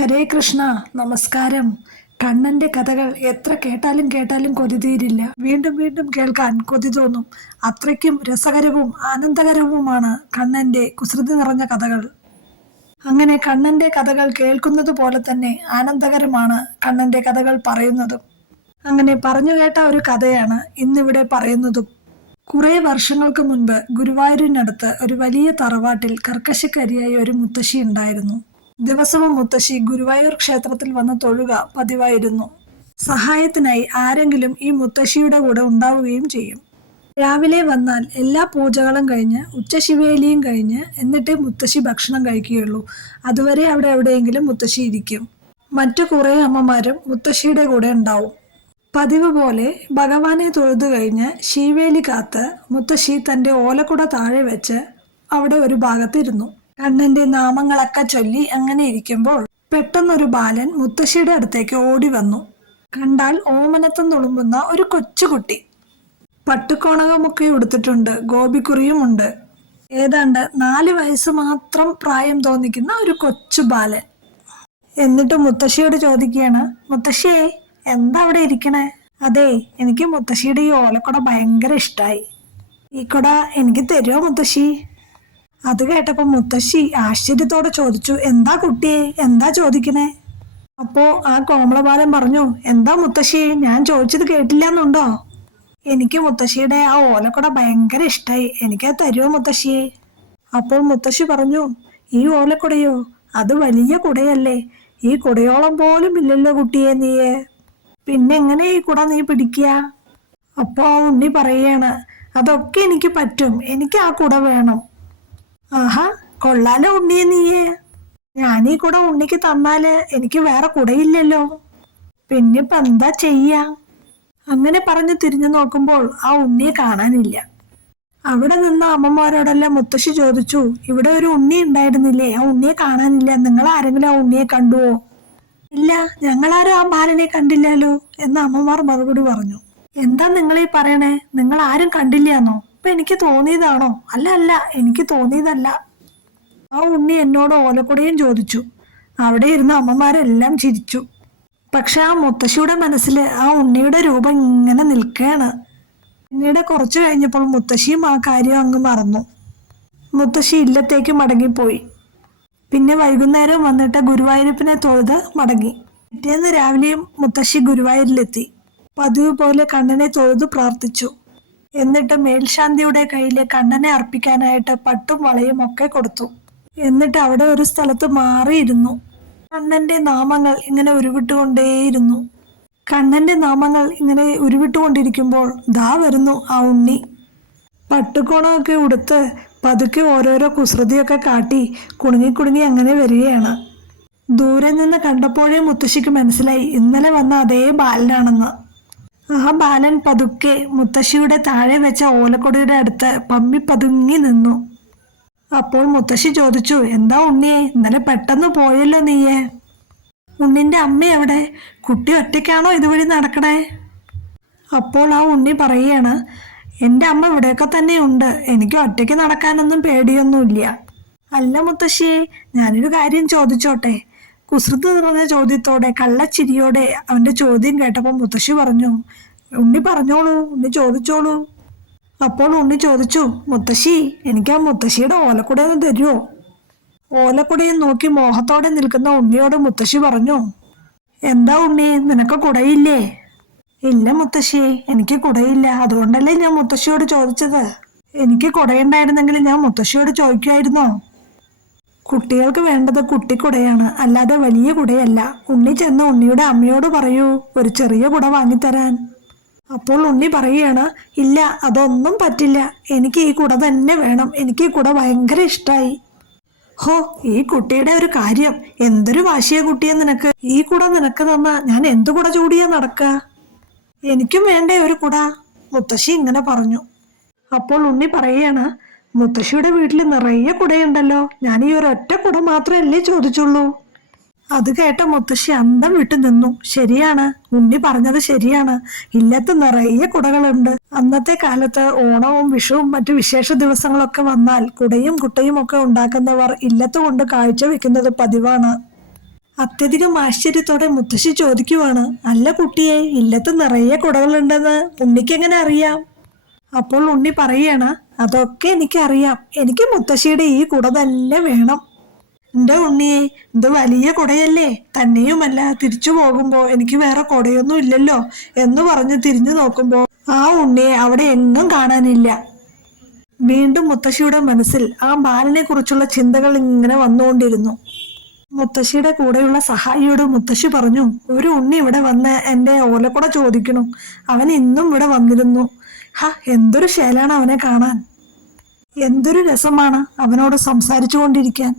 ഹരേ കൃഷ്ണ. നമസ്കാരം. കണ്ണന്റെ കഥകൾ എത്ര കേട്ടാലും കേട്ടാലും കൊതി തീരില്ല. വീണ്ടും വീണ്ടും കേൾക്കാൻ കൊതി തോന്നും. അത്രയ്ക്കും രസകരവും ആനന്ദകരവുമാണ് കണ്ണന്റെ കുസൃതി നിറഞ്ഞ കഥകൾ. അങ്ങനെ കണ്ണന്റെ കഥകൾ കേൾക്കുന്നത് പോലെ തന്നെ ആനന്ദകരമാണ് കണ്ണന്റെ കഥകൾ പറയുന്നതും. അങ്ങനെ പറഞ്ഞു കേട്ട ഒരു കഥയാണ് ഇന്നിവിടെ പറയുന്നതും. കുറെ വർഷങ്ങൾക്ക് മുൻപ് ഗുരുവായൂരിനടുത്ത് ഒരു വലിയ തറവാട്ടിൽ കർക്കശക്കരിയായ ഒരു മുത്തശ്ശി ഉണ്ടായിരുന്നു. ദിവസവും മുത്തശ്ശി ഗുരുവായൂർ ക്ഷേത്രത്തിൽ വന്ന് തൊഴുക പതിവായിരുന്നു. സഹായത്തിനായി ആരെങ്കിലും ഈ മുത്തശ്ശിയുടെ കൂടെ ഉണ്ടാവുകയും ചെയ്യും. രാവിലെ വന്നാൽ എല്ലാ പൂജകളും കഴിഞ്ഞ് ഉച്ചശിവേലിയും കഴിഞ്ഞ് എന്നിട്ടേ മുത്തശ്ശി ഭക്ഷണം കഴിക്കുകയുള്ളൂ. അതുവരെ അവിടെ എവിടെയെങ്കിലും മുത്തശ്ശി ഇരിക്കും. മറ്റു കുറെ അമ്മമാരും മുത്തശ്ശിയുടെ കൂടെ ഉണ്ടാവും. പതിവ് പോലെ ഭഗവാനെ തൊഴുതു കഴിഞ്ഞ് ശീവേലി കാത്ത് മുത്തശ്ശി തന്റെ ഓലക്കുട താഴെ വെച്ച് അവിടെ ഒരു ഭാഗത്തിരുന്നു. കണ്ണന്റെ നാമങ്ങളൊക്കെ ചൊല്ലി അങ്ങനെ ഇരിക്കുമ്പോൾ പെട്ടെന്നൊരു ബാലൻ മുത്തശ്ശിയുടെ അടുത്തേക്ക് ഓടി വന്നു. കണ്ടാൽ ഓമനത്തം തുളുമ്പുന്ന ഒരു കൊച്ചുകുട്ടി. പട്ടുകോണകമൊക്കെ ഉടുത്തിട്ടുണ്ട്, ഗോപിക്കുറിയുമുണ്ട്. ഏതാണ്ട് 4 വയസ്സ് മാത്രം പ്രായം തോന്നിക്കുന്ന ഒരു കൊച്ചു ബാലൻ. എന്നിട്ട് മുത്തശ്ശിയോട് ചോദിക്കുകയാണ്, മുത്തശ്ശിയെ എന്താ അവിടെ ഇരിക്കണേ? അതെ, എനിക്ക് മുത്തശ്ശിയുടെ ഈ ഓലക്കുട ഭയങ്കര ഇഷ്ടായി. ഈ കുട എനിക്ക് തരുമോ മുത്തശ്ശി? അത് കേട്ടപ്പോ മുത്തശ്ശി ആശ്ചര്യത്തോടെ ചോദിച്ചു, എന്താ കുട്ടിയെ, എന്താ ചോദിക്കണേ? അപ്പോ ആ കോമളബാലൻ പറഞ്ഞു, എന്താ മുത്തശ്ശി, ഞാൻ ചോദിച്ചത് കേട്ടില്ല എന്നുണ്ടോ? എനിക്ക് മുത്തശ്ശിയുടെ ആ ഓലക്കുട ഭയങ്കര ഇഷ്ടായി, എനിക്കത് തരുമോ മുത്തശ്ശിയെ? അപ്പോൾ മുത്തശ്ശി പറഞ്ഞു, ഈ ഓലക്കുടയോ? അത് വലിയ കുടയല്ലേ, ഈ കുടയോളം പോലും ഇല്ലല്ലോ കുട്ടിയെ നീയെ, പിന്നെ എങ്ങനെ ഈ കുട നീ പിടിക്കുക? അപ്പോ ആ ഉണ്ണി പറയാണ്, അതൊക്കെ എനിക്ക് പറ്റും, എനിക്ക് ആ കുട വേണം. ആഹാ, കൊള്ളാലോ ഉണ്ണിയെ നീയെ, ഞാനീ കുട ഉണ്ണിക്ക് തന്നാല് എനിക്ക് വേറെ കുടയില്ലല്ലോ, പിന്നിപ്പ എന്താ ചെയ്യാ? അങ്ങനെ പറഞ്ഞു തിരിഞ്ഞു നോക്കുമ്പോൾ ആ ഉണ്ണിയെ കാണാനില്ല. അവിടെ നിന്ന അമ്മമാരോടെല്ലാം മുത്തശ്ശി ചോദിച്ചു, ഇവിടെ ഒരു ഉണ്ണി ഉണ്ടായിരുന്നില്ലേ, ആ ഉണ്ണിയെ കാണാനില്ല, നിങ്ങൾ ആരെങ്കിലും ആ ഉണ്ണിയെ കണ്ടുവോ? ഇല്ല, ഞങ്ങളാരും ആ ബാലനെ കണ്ടില്ലല്ലോ എന്ന് അമ്മമാർ മറുപടി പറഞ്ഞു. എന്താ നിങ്ങളീ പറയണേ, നിങ്ങൾ ആരും കണ്ടില്ലാന്നോ? ഇപ്പൊ എനിക്ക് തോന്നിയതാണോ? അല്ല അല്ല, എനിക്ക് തോന്നിയതല്ല. ആ ഉണ്ണി എന്നോട് ഓലക്കുടയും ചോദിച്ചു. അവിടെ ഇരുന്ന അമ്മമാരെല്ലാം ചിരിച്ചു. പക്ഷെ ആ മുത്തശ്ശിയുടെ മനസ്സിൽ ആ ഉണ്ണിയുടെ രൂപം ഇങ്ങനെ നിൽക്കുകയാണ്. പിന്നീട് കുറച്ചു കഴിഞ്ഞപ്പോൾ മുത്തശ്ശിയും ആ കാര്യം അങ്ങ് മറന്നു. മുത്തശ്ശി ഇല്ലത്തേക്ക് മടങ്ങിപ്പോയി. പിന്നെ വൈകുന്നേരം വന്നിട്ട് ഗുരുവായൂരപ്പനെ തൊഴുത് മടങ്ങി. പിറ്റേന്ന് രാവിലെയും മുത്തശ്ശി ഗുരുവായൂരിലെത്തി. പതിവ് പോലെ കണ്ണനെ തൊഴുതു പ്രാർത്ഥിച്ചു. എന്നിട്ട് മേൽശാന്തിയുടെ കയ്യിലെ കണ്ണനെ അർപ്പിക്കാനായിട്ട് പട്ടും വളയും ഒക്കെ കൊടുത്തു. എന്നിട്ട് അവിടെ ഒരു സ്ഥലത്ത് മാറിയിരുന്നു. കണ്ണന്റെ നാമങ്ങൾ ഇങ്ങനെ ഉരുവിട്ടുകൊണ്ടേയിരുന്നു. കണ്ണന്റെ നാമങ്ങൾ ഇങ്ങനെ ഉരുവിട്ടുകൊണ്ടിരിക്കുമ്പോൾ ദാ വരുന്നു ആ ഉണ്ണി. പട്ടുകോണമൊക്കെ ഉടുത്ത് പതുക്കെ ഓരോരോ കുസൃതിയൊക്കെ കാട്ടി കുണുങ്ങി കുണുങ്ങി അങ്ങനെ വരികയാണ്. ദൂരെ നിന്ന് കണ്ടപ്പോഴേ മുത്തശ്ശിക്ക് മനസ്സിലായി ഇന്നലെ വന്ന അതേ ബാലനാണെന്ന്. ആ ബാലൻ പതുക്കെ മുത്തശ്ശിയുടെ താഴെ വെച്ച ഓലക്കൊടിയുടെ അടുത്ത് പമ്മി പതുങ്ങി നിന്നു. അപ്പോൾ മുത്തശ്ശി ചോദിച്ചു, എന്താ ഉണ്ണിയെ, ഇന്നലെ പെട്ടെന്ന് പോയല്ലോ നീയെ? ഉണ്ണിന്റെ അമ്മ എവിടെ? കുട്ടി ഒറ്റയ്ക്കാണോ ഇതുവഴി നടക്കണേ? അപ്പോൾ ആ ഉണ്ണി പറയുകയാണ്, എൻ്റെ അമ്മ ഇവിടെയൊക്കെ തന്നെ ഉണ്ട്, എനിക്ക് ഒറ്റയ്ക്ക് നടക്കാനൊന്നും പേടിയൊന്നുമില്ല. അല്ല മുത്തശ്ശിയെ, ഞാനൊരു കാര്യം ചോദിച്ചോട്ടെ? കുസൃതി നിറഞ്ഞ ചോദ്യത്തോടെ കള്ളച്ചിരിയോടെ അവന്റെ ചോദ്യം കേട്ടപ്പോൾ മുത്തശ്ശി പറഞ്ഞു, ഉണ്ണി പറഞ്ഞോളൂ, ഉണ്ണി ചോദിച്ചോളൂ. അപ്പോൾ ഉണ്ണി ചോദിച്ചു, മുത്തശ്ശി, എനിക്ക് ആ മുത്തശ്ശിയുടെ ഓലക്കുടയൊന്ന് തരുമോ? ഓലക്കുടയും നോക്കി മോഹത്തോടെ നിൽക്കുന്ന ഉണ്ണിയോട് മുത്തശ്ശി പറഞ്ഞു, എന്താ ഉണ്ണി, നിനക്ക് കുടയില്ലേ? ഇല്ല മുത്തശ്ശി, എനിക്ക് കുടയില്ല, അതുകൊണ്ടല്ലേ ഞാൻ മുത്തശ്ശിയോട് ചോദിച്ചത്. എനിക്ക് കുടയുണ്ടായിരുന്നെങ്കിൽ ഞാൻ മുത്തശ്ശിയോട് ചോദിക്കുമായിരുന്നോ? കുട്ടികൾക്ക് വേണ്ടത് കുട്ടിക്കുടയാണ്, അല്ലാതെ വലിയ കുടയല്ല. ഉണ്ണി ചെന്ന് ഉണ്ണിയുടെ അമ്മയോട് പറയൂ ഒരു ചെറിയ കുട വാങ്ങിത്തരാൻ. അപ്പോൾ ഉണ്ണി പറയുകയാണ്, ഇല്ല, അതൊന്നും പറ്റില്ല, എനിക്ക് ഈ കുട തന്നെ വേണം, എനിക്ക് ഈ കുട ഭയങ്കര ഇഷ്ടമായി. ഹോ, ഈ കുട്ടിയുടെ ഒരു കാര്യം, എന്തൊരു വാശിയ കുട്ടിയെ നിനക്ക്. ഈ കുട നിനക്ക് തന്ന ഞാൻ എന്തു കുട ചൂടിയാ നടക്കുക? എനിക്കും വേണ്ടേ ഒരു കുട? മുത്തശ്ശി ഇങ്ങനെ പറഞ്ഞു. അപ്പോൾ ഉണ്ണി പറയുകയാണ്, മുത്തശ്ശിയുടെ വീട്ടിൽ നിറയെ കുടയുണ്ടല്ലോ, ഞാൻ ഈ ഒരൊറ്റ കുട മാത്രമല്ലേ ചോദിച്ചുള്ളൂ. അത് കേട്ട മുത്തശ്ശി അന്തം വിട്ടു നിന്നു. ശരിയാണ്, ഉണ്ണി പറഞ്ഞത് ശരിയാണ്, ഇല്ലത്ത് നിറയെ കുടകളുണ്ട്. അന്നത്തെ കാലത്ത് ഓണവും വിഷുവും മറ്റു വിശേഷ ദിവസങ്ങളൊക്കെ വന്നാൽ കുടയും കുട്ടയും ഒക്കെ ഉണ്ടാക്കുന്നവർ ഇല്ലത്ത് കൊണ്ട് കാഴ്ച വെക്കുന്നത് പതിവാണ്. അത്യധികം ആശ്ചര്യത്തോടെ മുത്തശ്ശി ചോദിക്കുവാണ്, അല്ല കുട്ടിയെ, ഇല്ലത്ത് നിറയെ കുടകളുണ്ടെന്ന് ഉണ്ണിക്ക് എങ്ങനെ അറിയാം? അപ്പോൾ ഉണ്ണി പറയാണ്, അതൊക്കെ എനിക്കറിയാം, എനിക്ക് മുത്തശ്ശിയുടെ ഈ കുട തന്നെ വേണം. എന്റെ ഉണ്ണിയെ, ഇത് വലിയ കുടയല്ലേ, തന്നെയുമല്ല തിരിച്ചു പോകുമ്പോ എനിക്ക് വേറെ കുടയൊന്നും ഇല്ലല്ലോ എന്ന് പറഞ്ഞ് തിരിഞ്ഞു നോക്കുമ്പോ ആ ഉണ്ണിയെ അവിടെ എങ്ങും കാണാനില്ല. വീണ്ടും മുത്തശ്ശിയുടെ മനസ്സിൽ ആ ബാലനെ കുറിച്ചുള്ള ചിന്തകൾ ഇങ്ങനെ വന്നുകൊണ്ടിരുന്നു. മുത്തശ്ശിയുടെ കൂടെയുള്ള സഹായിയോട് മുത്തശ്ശി പറഞ്ഞു, ഒരു ഉണ്ണി ഇവിടെ വന്ന് എൻ്റെ ഓലക്കുട ചോദിക്കണു, അവൻ ഇന്നും ഇവിടെ വന്നിരുന്നു. എന്തൊരു ശേലാണ് അവനെ കാണാൻ, എന്തൊരു രസമാണ് അവനോട് സംസാരിച്ചു കൊണ്ടിരിക്കാൻ.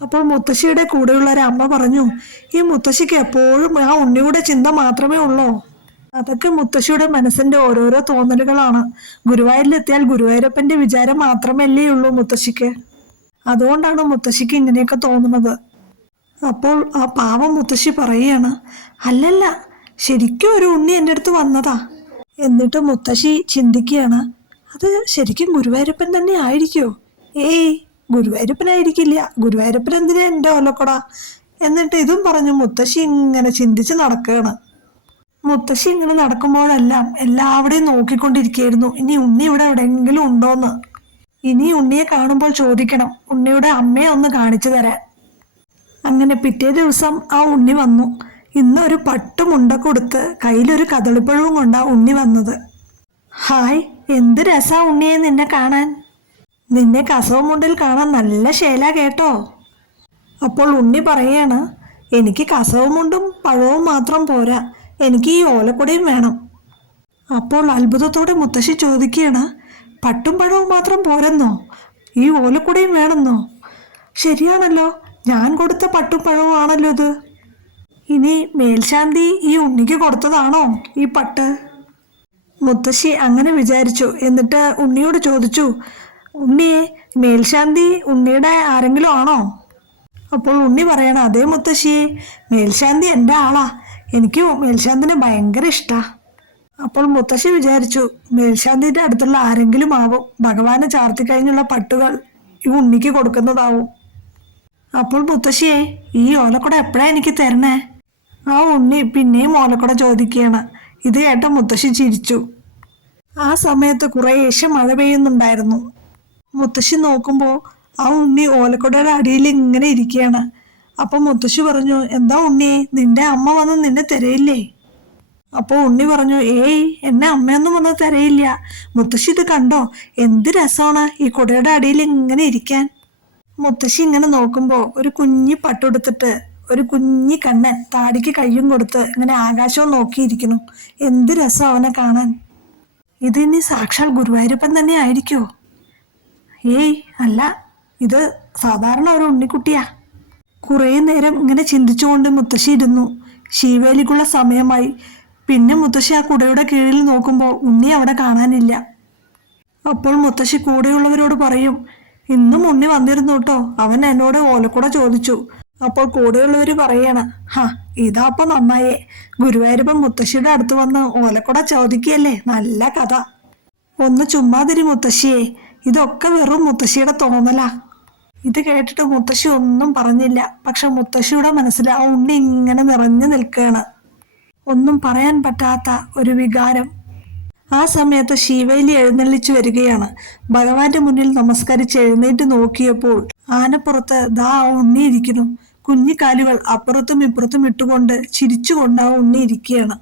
അപ്പോൾ മുത്തശ്ശിയുടെ കൂടെയുള്ള ഒരു അമ്മ പറഞ്ഞു, ഈ മുത്തശ്ശിക്ക് എപ്പോഴും ആ ഉണ്ണിയുടെ ചിന്ത മാത്രമേ ഉള്ളൂ. അതൊക്കെ മുത്തശ്ശിയുടെ മനസ്സിന്റെ ഓരോരോ തോന്നലുകളാണ്. ഗുരുവായൂരിലെത്തിയാൽ ഗുരുവായൂരപ്പന്റെ വിചാരം മാത്രമല്ലേ ഉള്ളൂ മുത്തശ്ശിക്ക്. അതുകൊണ്ടാണ് മുത്തശ്ശിക്ക് ഇങ്ങനെയൊക്കെ തോന്നുന്നത്. അപ്പോൾ ആ പാവം മുത്തശ്ശി പറയുകയാണ്, അല്ലല്ല, ശരിക്കും ഒരു ഉണ്ണി എൻ്റെ അടുത്ത് വന്നതാ. എന്നിട്ട് മുത്തശ്ശി ചിന്തിക്കുകയാണ്, അത് ശരിക്കും ഗുരുവായൂരപ്പൻ തന്നെ ആയിരിക്കുമോ? ഏയ്, ഗുരുവായൂരപ്പനായിരിക്കില്ല, ഗുരുവായൂരപ്പൻ എന്തിനാ എൻ്റെ ഓലക്കുട? എന്നിട്ട് ഇതും പറഞ്ഞു മുത്തശ്ശി ഇങ്ങനെ ചിന്തിച്ച് നടക്കുകയാണ്. മുത്തശ്ശി ഇങ്ങനെ നടക്കുമ്പോഴെല്ലാം എല്ലാവരുടെയും നോക്കിക്കൊണ്ടിരിക്കുകയായിരുന്നു, ഇനി ഉണ്ണി ഇവിടെ എവിടെയെങ്കിലും ഉണ്ടോന്ന്. ഇനി ഉണ്ണിയെ കാണുമ്പോൾ ചോദിക്കണം, ഉണ്ണിയുടെ അമ്മയെ ഒന്ന് കാണിച്ചു തരാൻ. അങ്ങനെ പിറ്റേ ദിവസം ആ ഉണ്ണി വന്നു. ഇന്ന് ഒരു പട്ടുമുണ്ട കൊടുത്ത് കയ്യിലൊരു കദളിപ്പഴവും കൊണ്ടാ ഉണ്ണി വന്നത്. ഹായ്, എന്ത് രസാ ഉണ്ണിയെ നിന്നെ കാണാൻ, നിന്നെ കസവും മുണ്ടിൽ കാണാൻ നല്ല ശേല കേട്ടോ. അപ്പോൾ ഉണ്ണി പറയാണ്, എനിക്ക് കസവും മുണ്ടും പഴവും മാത്രം പോരാ, എനിക്ക് ഈ ഓലക്കുടയും വേണം. അപ്പോൾ അത്ഭുതത്തോടെ മുത്തശ്ശി ചോദിക്കുകയാണ്, പട്ടും പഴവും മാത്രം പോരെന്നോ, ഈ ഓലക്കുടയും വേണമെന്നോ? ശരിയാണല്ലോ, ഞാൻ കൊടുത്ത പട്ടും പഴവും ആണല്ലോ ഇത്. ഇനി മേൽശാന്തി ഈ ഉണ്ണിക്ക് കൊടുത്തതാണോ ഈ പട്ട്? മുത്തശ്ശി അങ്ങനെ വിചാരിച്ചു. എന്നിട്ട് ഉണ്ണിയോട് ചോദിച്ചു, ഉണ്ണിയെ, മേൽശാന്തി ഉണ്ണിയുടെ ആരെങ്കിലും ആണോ? അപ്പോൾ ഉണ്ണി പറയണം, അതേ മുത്തശ്ശിയെ, മേൽശാന്തി എൻ്റെ ആളാ, എനിക്ക് മേൽശാന്തിനെ ഭയങ്കര ഇഷ്ടാ. അപ്പോൾ മുത്തശ്ശി വിചാരിച്ചു, മേൽശാന്തിൻ്റെ അടുത്തുള്ള ആരെങ്കിലും ആവും, ഭഗവാനെ ചാർത്തി കഴിഞ്ഞുള്ള പട്ടുകൾ ഈ ഉണ്ണിക്ക് കൊടുക്കുന്നതാവും. അപ്പോൾ മുത്തശ്ശിയെ, ഈ ഓലക്കുട എപ്പോഴാ എനിക്ക് തരണേ? ആ ഉണ്ണി പിന്നെയും ഓലക്കുട ചോദിക്കുകയാണ്. ഇത് കേട്ട മുത്തശ്ശി ചിരിച്ചു. ആ സമയത്ത് കുറേശ്ശെ മഴ പെയ്യുന്നുണ്ടായിരുന്നു. മുത്തശ്ശി നോക്കുമ്പോൾ ആ ഉണ്ണി ഓലക്കുടയുടെ അടിയിൽ ഇങ്ങനെ ഇരിക്കുകയാണ്. അപ്പോൾ മുത്തശ്ശി പറഞ്ഞു, എന്താ ഉണ്ണിയെ, നിന്റെ അമ്മ വന്ന് നിന്നെ തരയില്ലേ? അപ്പോൾ ഉണ്ണി പറഞ്ഞു, ഏയ്, എന്നെ അമ്മയൊന്നും വന്ന് തരയില്ല. മുത്തശ്ശി ഇത് കണ്ടോ, എന്ത് രസമാണ് ഈ കുടയുടെ അടിയിൽ ഇങ്ങനെ ഇരിക്കാൻ. മുത്തശ്ശി ഇങ്ങനെ നോക്കുമ്പോൾ ഒരു കുഞ്ഞി പട്ടുടുത്തിട്ട് ഒരു കുഞ്ഞി കണ്ണൻ താടിക്ക് കയ്യും കൊടുത്ത് ഇങ്ങനെ ആകാശവും നോക്കിയിരിക്കുന്നു. എന്ത് രസം അവനെ കാണാൻ. ഇത് ഇനി സാക്ഷാൽ ഗുരുവായൂരപ്പൻ തന്നെ ആയിരിക്കുമോ? ഏയ് അല്ല, ഇത് സാധാരണ ഒരു ഉണ്ണിക്കുട്ടിയാ. കുറേ നേരം ഇങ്ങനെ ചിന്തിച്ചുകൊണ്ട് മുത്തശ്ശി ഇരുന്നു. ശീവേലിക്കുള്ള സമയമായി. പിന്നെ മുത്തശ്ശി ആ കുടയുടെ കീഴിൽ നോക്കുമ്പോൾ ഉണ്ണി അവിടെ കാണാനില്ല. അപ്പോൾ മുത്തശ്ശി കൂടെയുള്ളവരോട് പറയും, ഇന്നും ഉണ്ണി വന്നിരുന്നു കേട്ടോ, അവൻ എന്നോട് ഓലക്കുട ചോദിച്ചു. അപ്പോൾ കൂടെയുള്ളവർ പറയാണ്, ഇതാ അപ്പൊ നന്നായേ, ഗുരുവായൂരപ്പൻ മുത്തശ്ശിയുടെ അടുത്ത് വന്ന് ഓലക്കുട ചോദിക്കുകയല്ലേ, നല്ല കഥ. ഒന്ന് ചുമ്മാതിരി മുത്തശ്ശിയെ, ഇതൊക്കെ വെറും മുത്തശ്ശിയുടെ തോന്നലാ. ഇത് കേട്ടിട്ട് മുത്തശ്ശി ഒന്നും പറഞ്ഞില്ല. പക്ഷെ മുത്തശ്ശിയുടെ മനസ്സിൽ ആ ഉണ്ണി ഇങ്ങനെ നിറഞ്ഞു നിൽക്കുകയാണ്. ഒന്നും പറയാൻ പറ്റാത്ത ഒരു വികാരം. ആ സമയത്ത് ശിവേലി എഴുന്നള്ളിച്ചു വരികയാണ്. ഭഗവാന്റെ മുന്നിൽ നമസ്കരിച്ച് എഴുന്നേറ്റ് നോക്കിയപ്പോൾ ആനപ്പുറത്ത് ദാ ഉണ്ണിയിരിക്കുന്നു. കുഞ്ഞിക്കാലുകൾ അപ്പുറത്തും ഇപ്പുറത്തും ഇട്ടുകൊണ്ട് ചിരിച്ചുകൊണ്ട് ആ ഉണ്ണി ഇരിക്കുകയാണ്.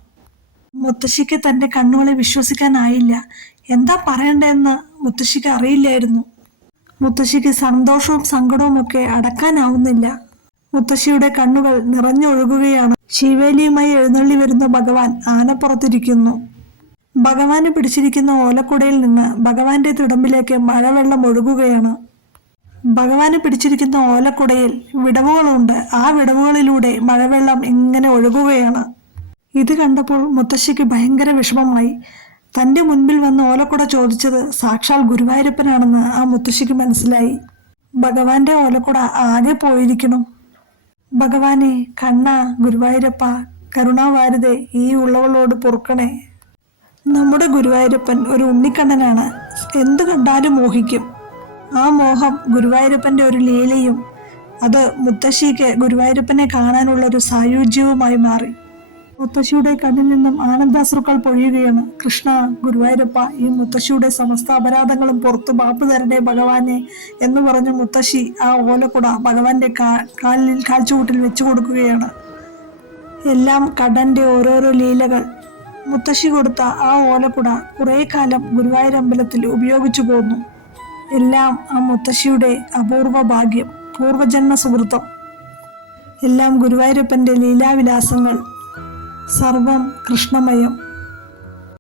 മുത്തശ്ശിക്ക് തന്റെ കണ്ണുകളെ വിശ്വസിക്കാനായില്ല. എന്താ പറയണ്ടെന്ന് മുത്തശ്ശിക്ക് അറിയില്ലായിരുന്നു. മുത്തശ്ശിക്ക് സന്തോഷവും സങ്കടവും ഒക്കെ അടക്കാനാവുന്നില്ല. മുത്തശ്ശിയുടെ കണ്ണുകൾ നിറഞ്ഞൊഴുകുകയാണ്. ശിവേലിയുമായി എഴുന്നള്ളി വരുന്ന ഭഗവാൻ ആനപ്പുറത്തിരിക്കുന്നു. ഭഗവാനെ പിടിച്ചിരിക്കുന്ന ഓലക്കുടയിൽ നിന്ന് ഭഗവാന്റെ തിടമ്പിലേക്ക് മഴവെള്ളം ഒഴുകുകയാണ്. ഭഗവാനെ പിടിച്ചിരിക്കുന്ന ഓലക്കുടയിൽ വിടവുകളുണ്ട്. ആ വിടവുകളിലൂടെ മഴവെള്ളം ഇങ്ങനെ ഒഴുകുകയാണ്. ഇത് കണ്ടപ്പോൾ മുത്തശ്ശിക്ക് ഭയങ്കര വിഷമമായി. തൻ്റെ മുൻപിൽ വന്ന് ഓലക്കുട ചോദിച്ചത് സാക്ഷാൽ ഗുരുവായൂരപ്പനാണെന്ന് ആ മുത്തശ്ശിക്ക് മനസ്സിലായി. ഭഗവാന്റെ ഓലക്കുട ആകെ പോയിരിക്കണം. ഭഗവാനെ, കണ്ണ, ഗുരുവായൂരപ്പ, കരുണാവാരിതേ, ഈ ഉള്ളവളോട് പൊറുക്കണേ. നമ്മുടെ ഗുരുവായൂരപ്പൻ ഒരു ഉണ്ണിക്കണ്ണനാണ്. എന്ത് കണ്ടാലും മോഹിക്കും. ആ മോഹം ഗുരുവായൂരപ്പൻ്റെ ഒരു ലീലയും അത് മുത്തശ്ശിക്ക് ഗുരുവായൂരപ്പനെ കാണാനുള്ള ഒരു സായുജ്യവുമായി മാറി. മുത്തശ്ശിയുടെ കണ്ണിൽ നിന്നും ആനന്ദാശ്രുക്കൾ പൊഴിയുകയാണ്. കൃഷ്ണ, ഗുരുവായൂരപ്പ, ഈ മുത്തശ്ശിയുടെ സമസ്ത അപരാധങ്ങളും പുറത്തു മാപ്പ് തരണേ ഭഗവാനെ എന്ന് പറഞ്ഞ് മുത്തശ്ശി ആ ഓലക്കുട ഭഗവാന്റെ കാൽച്ചുവട്ടിൽ വെച്ചു കൊടുക്കുകയാണ്. എല്ലാം കണ്ണന്റെ ഓരോരോ ലീലകൾ. മുത്തശ്ശി കൊടുത്ത ആ ഓലക്കുട കുറെ കാലം ഗുരുവായൂർ അമ്പലത്തിൽ ഉപയോഗിച്ചു പോന്നു. എല്ലാം ആ മുത്തശ്ശിയുടെ അപൂർവ ഭാഗ്യം, പൂർവജന്മ സുഹൃത്തം. എല്ലാം ഗുരുവായൂരപ്പന്റെ ലീലാവിലാസങ്ങൾ. സർവം കൃഷ്ണമയം.